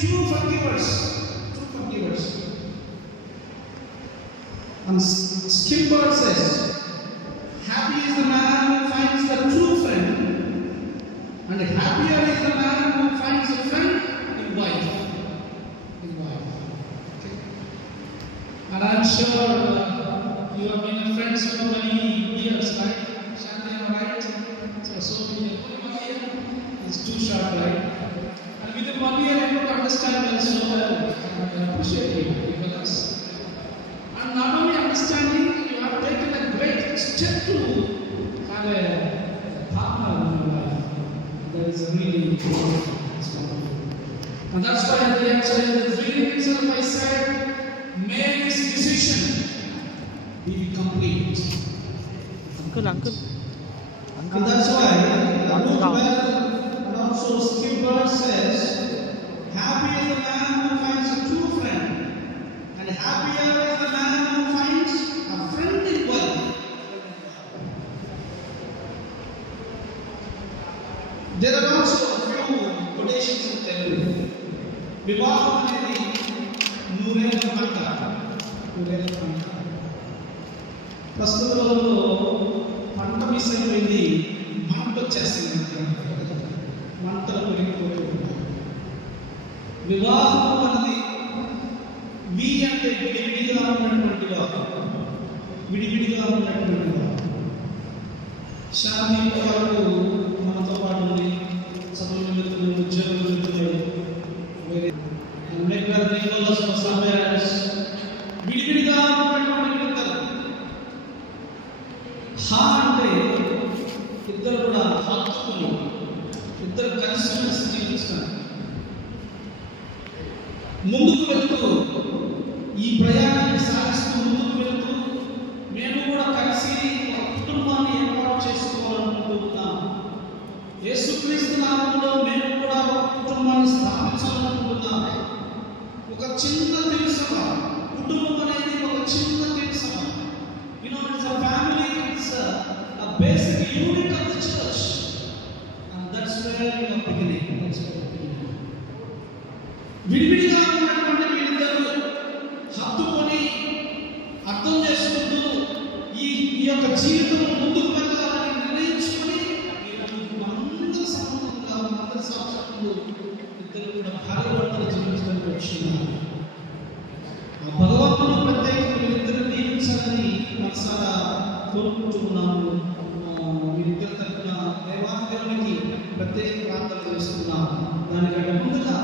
true forgivers. True forgivers. And Skipper says, happy is the man who finds the true friend, and happier is the man who finds a friend in wife. Okay. And I'm sure you have been friends for many years, right? Shanti, am I right? So many years. 1 year is too short, right? And within 1 year, I don't understand you so well. I appreciate you because. And not only understanding, you have taken a great step to have a partner in your life. That is really wonderful. And that's why at the end of the reading itself, I said, make this decision be complete. Uncle. And that's why Ruth and also Skipper says, happy is the man who finds a true friend, and happier is the man who finds a friend in wife. There are also a few quotations in Telugu. వివాహం అనేది నూరేళ్ల పంట. ప్రస్తుత రోజుల్లో పంట మిస్ అయిపోయింది, మంట వచ్చేస్తుంది, మంటలు పెరిగిపోతూ ఉంటాయి. వివాహం అనేది వి అంటే విడివిడిగా ఉన్నటువంటి వివాహం, విడివిడిగా ఉన్నటువంటి వివాహం. శాంతి వరకు మనతో పాటు ఉంది, చదువు నిమిత్తం ఉద్యోగం నిమిత్తం విడివిడిగా ఉన్నటువంటి వ్యక్తులు. హా అంటే ఇద్దరు కూడా హత్తుకుని ఇద్దరు కలిసి జీవిస్తారు. ముందుకు వెళ్తూ ఈ ప్రయాణాన్ని సాగిస్తూ ముందుకు వెళ్తూ మేము కూడా కలిసి ఒక కుటుంబాన్ని ఏర్పాటు చేసుకోవాలనుకుంటున్నాం. యేసుక్రీస్తు నామములో మేము కూడా ఒక కుటుంబాన్ని స్థాపించాలనుకుంటున్నాం. ఒక చిన్న తెలుసభ, కుటుంబం అనేది ఒక చిన్న తెలుసభ. It's a family, it's a basic unit of the church, and that's where you are beginning. విడివిడిగా ఉన్నటువంటి వీళ్ళిద్దరూ హత్తుకొని అర్థం చేసుకుంటూ ఈ యొక్క జీవితం ముందుకు వెళ్ళాలని నిర్ణయించుకొని మనందరి సంబంధంగా మనందరి సాక్షాత్తులు ఇద్దరు కూడా భార్య భర్తలు జీవించడానికి వచ్చినారు. ఆ భగవంతుడు ప్రత్యేకంగా వీరిద్దరు దీవించాలని మనసారా కోరుకుంటున్నాము. వీరిద్దరి తరఫున దేవానికి ప్రత్యేక ప్రార్థన చేస్తున్నాము. దానికంటే ముందుగా